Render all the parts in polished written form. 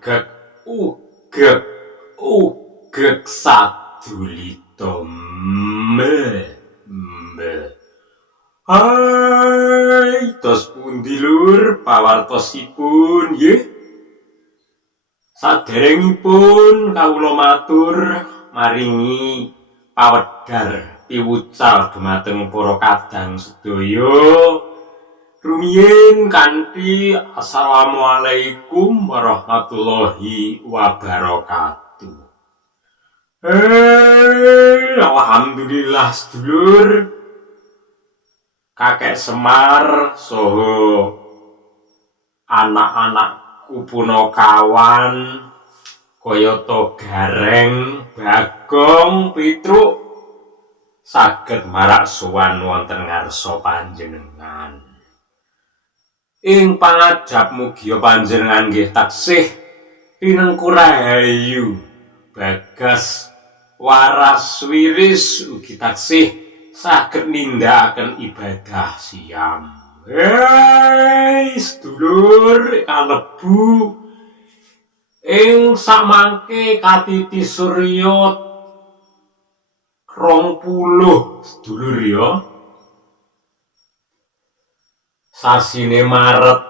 ugek ugek ugek sadulita Hai, tos pundi lur pawartosipun nggih. Saderengipun kawula matur maringi pawedhar piwucal dumateng para kadang sedaya. Rumiyin kanthi assalamualaikum warahmatullahi wabarakatuh. Alhamdulillah sedulur. Kakek Semar soho anak-anakku punakawan kayata Gareng, Bagong, Pitruk saged marak sowan wonten ngarsa panjenengan. Ing pangadhap mugi panjenengan nggih taksih pinengku rahayu, bagas waras wiris ugi taksih saged nindakaken ibadah siam. Sedulur kalebu ing samangke katiti surya 20 sedulur ya. Sasine Maret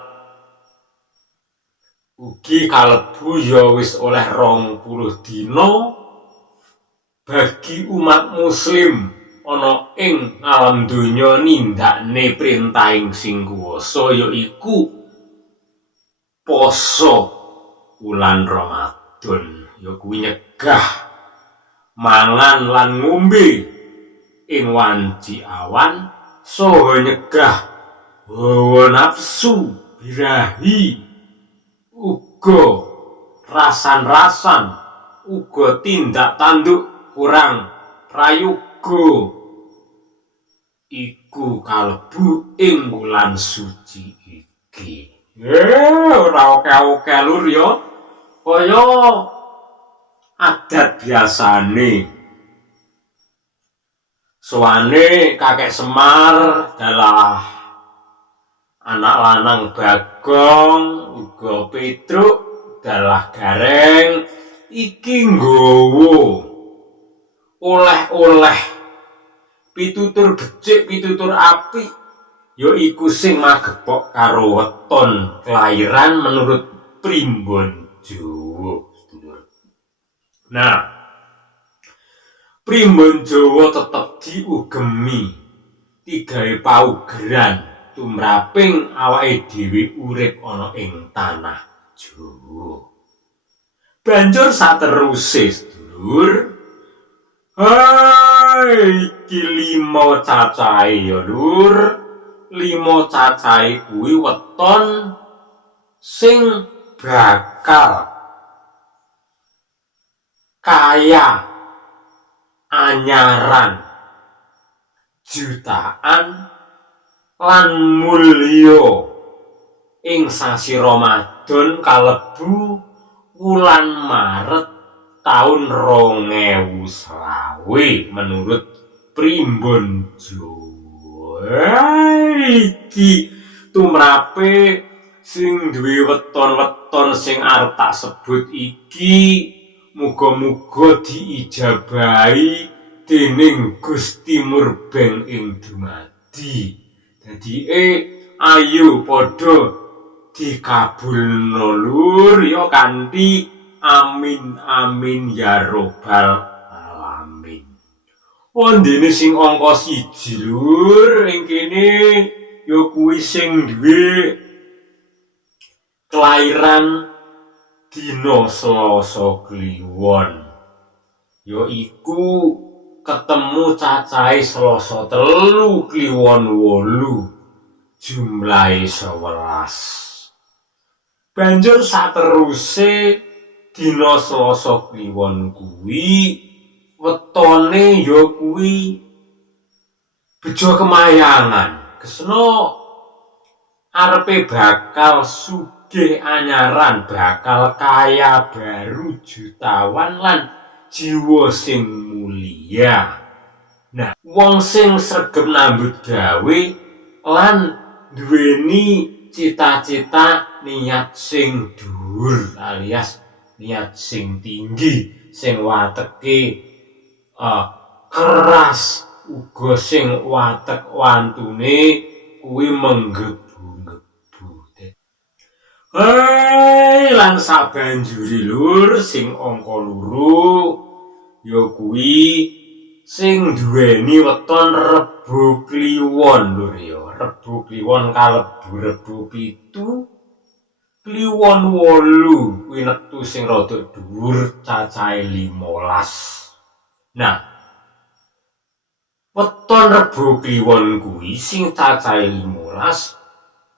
ugi kalebu ya wis oleh 20 dina bagi umat muslim ana ing alam donya nindakne printahing sing kuwasa yaiku poso wulan Ramadan, ya kuwi nyegah mangan lan ngombe ing wanci awan saha nyegah hawa nafsu birahi uga rasan-rasan uga tindak tanduk kurang prayoga iku kalebu ing wulan suci iki. Ora oke-oke lur ya. Kaya adat biasane. Soane Kakek Semar adalah anak lanang Bagong, uga Petruk adalah Gareng iki nggawa oleh-oleh pitutur becik, pitutur apik yaiku sing magepok karo weton kelahiran menurut primbon Jawa. Nah, primbon Jawa tetep diugemi digawe paugeran tumraping awake dhewe urip ana ing tanah Jawa. Banjur sateruse sedulur, iki 5 cacahe ya lur. 5 cacahe kuwi weton sing bakal kaya anyaran jutaan lan mulya ing sasi Ramadan kalebu wulan Maret tahun 2020 menurut primbon Jawa. Iki tumrape sing duwe weton-weton sing arep tak sebut iki muga-muga diijabahi dening Gusti Murbeng ing dumadi. Dadi ayo padha dikabulno lur ya kanthi amin amin ya robbal alamin. Wondene sing angka 1 lur ing kene ya kuwi sing duwe kelahiran dina Selasa Kliwon. Yaiku ketemu cacahe Selasa 3 Kliwon 8 jumlahe 11. Banjur sateruse dina Selasa Kliwon kuwi wetone ya kuwi bejo kemayangan. Kesena arepe bakal sugih anyaran, bakal kaya baru jutawan lan jiwa sing mulia. Nah, wong sing sregep nambut gawe lan duweni cita-cita niat sing dhuwur alias niat sing tinggi sing wateke keras uga sing watek wantune kuwi menggebu-gebu. Lan sabanjure lur sing angka 2 ya kuwi sing duweni weton Rebo Kliwon lur ya. Rebo Kliwon kalebu Rebo 7, Kliwon 8 kuwi nektu sing rada dhuwur cacahe 15. Nah, weton Rebo Kliwon kuwi sing cacahe 15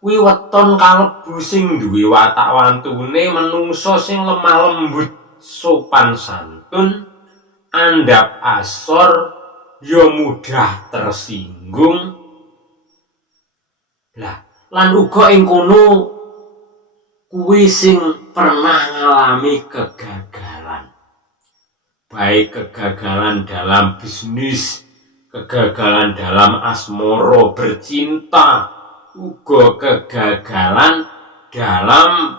kuwi weton kalebu sing duwe watak wantune menungsa sing lemah lembut, sopan santun, andhap asor, ya mudah tersinggung. Lah, lan uga ing kono kuwi sing pernah ngalami kegagalan. Baik kegagalan dalam bisnis, kegagalan dalam asmara bercinta, uga kegagalan dalam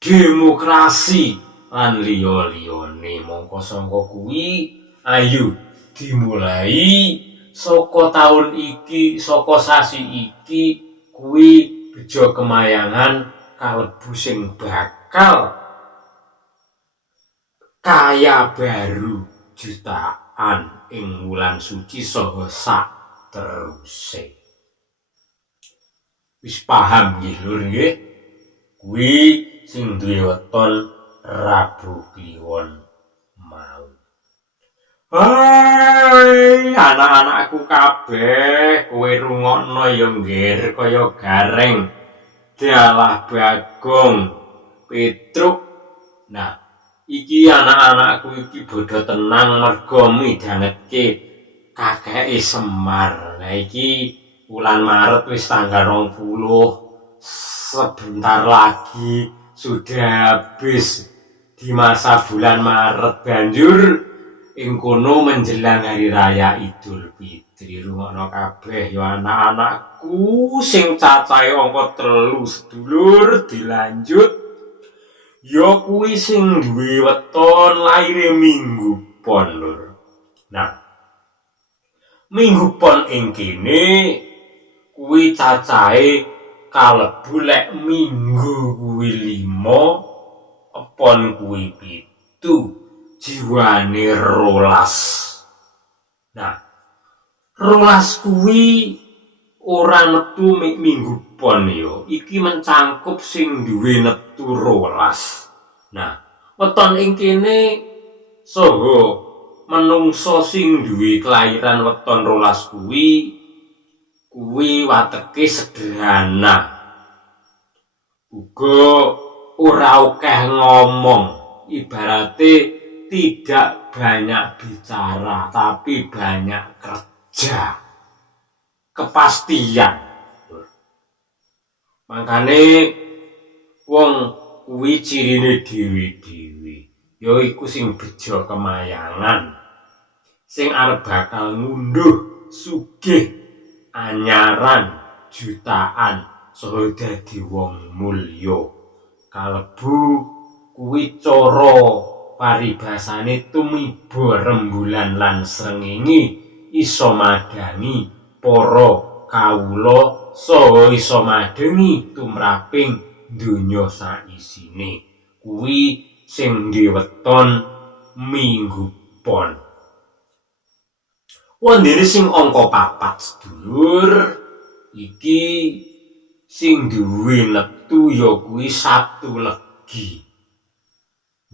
demokrasi lan liya-liyane. Mongko sangka kuwi ayo dimulai saka taun iki, saka sasi iki kuwi bejo kemayangan kalebu sing bakal kaya baru jutaan ing wulan suci saha sak teruse. Wis paham nggih lur nggih? Kuwi sing duwe weton Rebo Kliwon mau. Hai anak-anakku kabeh, kowe rungokno ya ngger kaya gareng. Dalah Bagong, Petruk. Nah, iki anak-anakku iki bodho tenang merga midhangetke kakeke Semar. Nah iki bulan Maret wis tanggal 20. Sebentar lagi sudah habis di masa bulan Maret, banjur ing kono menjelang hari raya Idul Fitri. Rungokno kabeh ya anak-anakku sing cacahe angka 3 sedulur dilanjut ya kuwi sing duwe weton laire Minggu Pon lur. Nah, Minggu Pon ing kene kuwi cacahe kalebu lek Minggu kuwi 5, Pon kuwi 7. Jiwane 12. Nah, 12 kuwi ora metu Minggu Pon ya. Iki mencangkup sing duwe neptu 12. Nah, weton ing kene saha menungsa sing duwe kelahiran weton 12 kuwi wateke sederhana. Uga ora akeh ngomong. Ibarate tidak banyak bicara, tapi banyak kerja. Kepastian. Makane wong kuwi cirine dhewe-dhewe. Ya iku sing bejo kemayangan. Sing arep bakal ngunduh sugih anyaran jutaan saha dadi wong mulya. Kalebu kuwi cara paribasane tumiba rembulan lan srengenge iso madhangi para kawula saha iso madhangi tumraping donya saisine. Kuwi sing diweton Minggu Pon. Wondene sing angka 4 sedulur iki sing duwe neptu ya kuwi Sabtu Legi.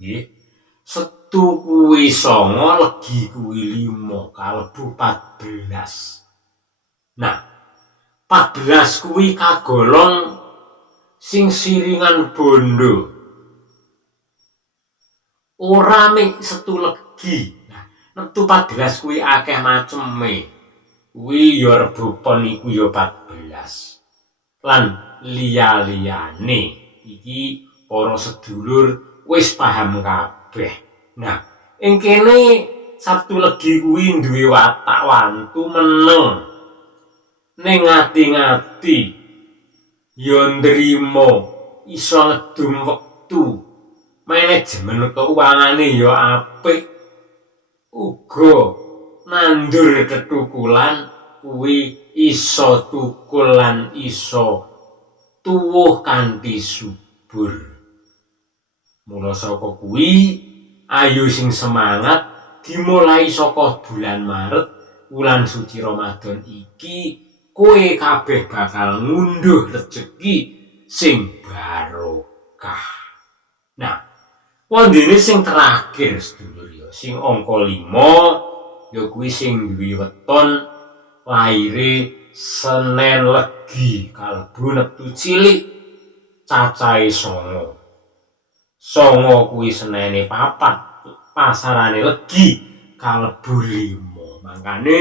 Nggih. Setu kuwi 9, Legi kuwi 5, kalebu 14. Nah, 14 kuwi kagolong sing siringan bondo. Ora mek Setu Legi. Nah, neptu 14 kuwi akeh maceme. Kuwi ya Rebo Pon iku ya 14. Lan liya-liyane iki para sedulur wis paham kabeh. Nah, ing kene Sabtu Legi kuwi duwe watak wantu meneng ning ngati-ngati ya nrimo iso ngedum wektu, manajemen keuvangane ya apik, uga nandur tetukulan kuwi iso tukul lan iso tuwuh kanthi subur. Mula saka kuwi ayo sing semangat dimulai saka bulan Maret, wulan suci Ramadan iki kowe kabeh bakal ngunduh rejeki sing barokah. Nah, wondene sing terakhir sedulur ya, sing angka 5 ya kuwi sing duwe weton laire Senen Legi, kalebu neptu cilik, cacahe 9. 9 kuwi senene 4, pasarane Legi kalebu 5. Mangkane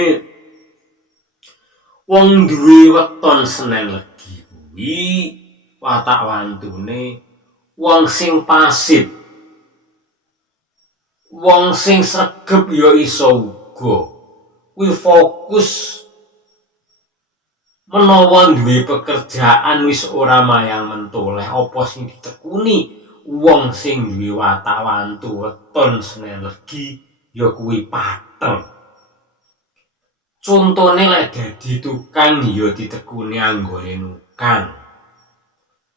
wong duwe weton Senen Legi kuwi watak wantune wong sing pasif, wong sing sregep ya iso uga kuwi fokus menawa duwe pekerjaan wis ora mayang mentoleh apa sing ditekuni. Wong sing duwe watak wantu weton Senen Legi ya kuwi pateng. Contone lek dadi tukang ya ditekuni anggone nukang.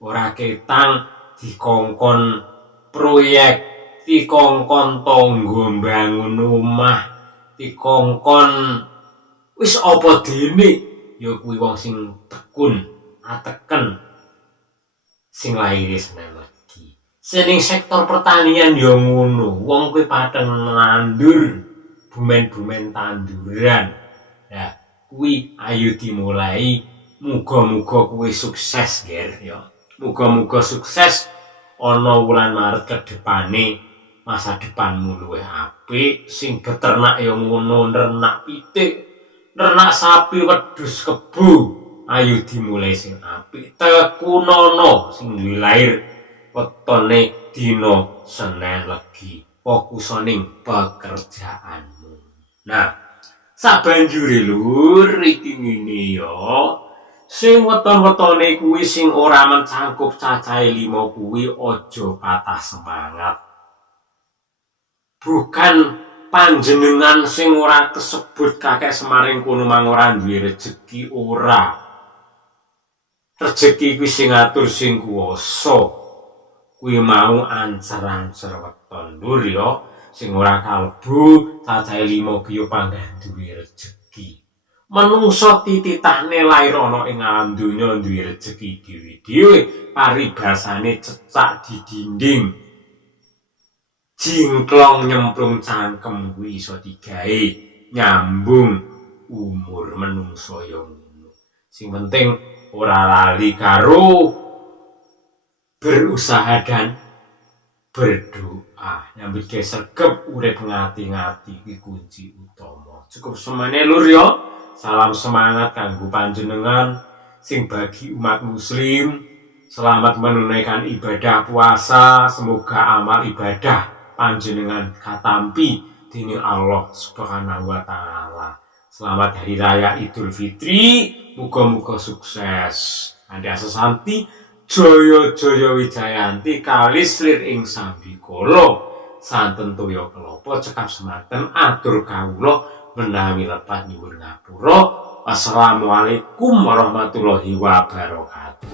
Ora ketang dikongkon proyek, dikongkon tangga mbangun omah, dikongkon wis apa dene ya kuwi wong sing tekun, ateken sing laire Senen Legi. Sening sektor pertanian ya ngono, wong kuwi padang nandur bumen-bumen tanduran. Nah, kuwi ayo dimulai, muga-muga kuwi sukses, Ger ya. Muga-muga sukses ana wulan Maret ke depane, masa depanmu luwih apik, sing beternak ya ngono, nternak pitik, ternak sapi, wedhus, kebo, ayo dimulai sing apik. Tekunono sing duwe lair wetone dina Senen Legi, fokus ning pekerjaanmu. Nah, sabanjure lur iki ngene ya, sing weton-wetone kuwi sing ora mencangkup cacahe 5 kuwi aja patah semangat. Bukan panjenengan sing ora kesebut kakek Semaring kono mang ora duwe rejeki, ora. Rejeki kuwi sing ngatur sing kuwasa. Kuwi mau ancer-ancer weton lur ya, sing ora kalbu cacahe 5 ki yo panggah duwe rejeki. Manungsa tititahne lair ana ing alam donya duwe rejeki dhewe-dhewe, paribasane cecak di dinding. Jingklong nyemplung cangkem kuwi iso digawe nyambung umur menungso ya ngono. Sing penting ora lali karo berusaha dan berdoa. Nyambut gawe sregep urip ngati-ngati kuwi kunci utama. Cukup semene lur ya. Salam semangat kanggo panjenengan sing bagi umat muslim. Selamat menunaikan ibadah puasa. Semoga amal ibadah panjenengan katampi dening Allah Subhanahu wa taala. Selamat hari raya Idul Fitri, muga-muga sukses. Andi Asesanti, Jaya-jaya Wijayanti, kalis lir ing sambikala, santen toya kelapa cekap semanten atur kawula menawi lepat nyuwun ngapura. Wassalamualaikum warahmatullahi wabarakatuh.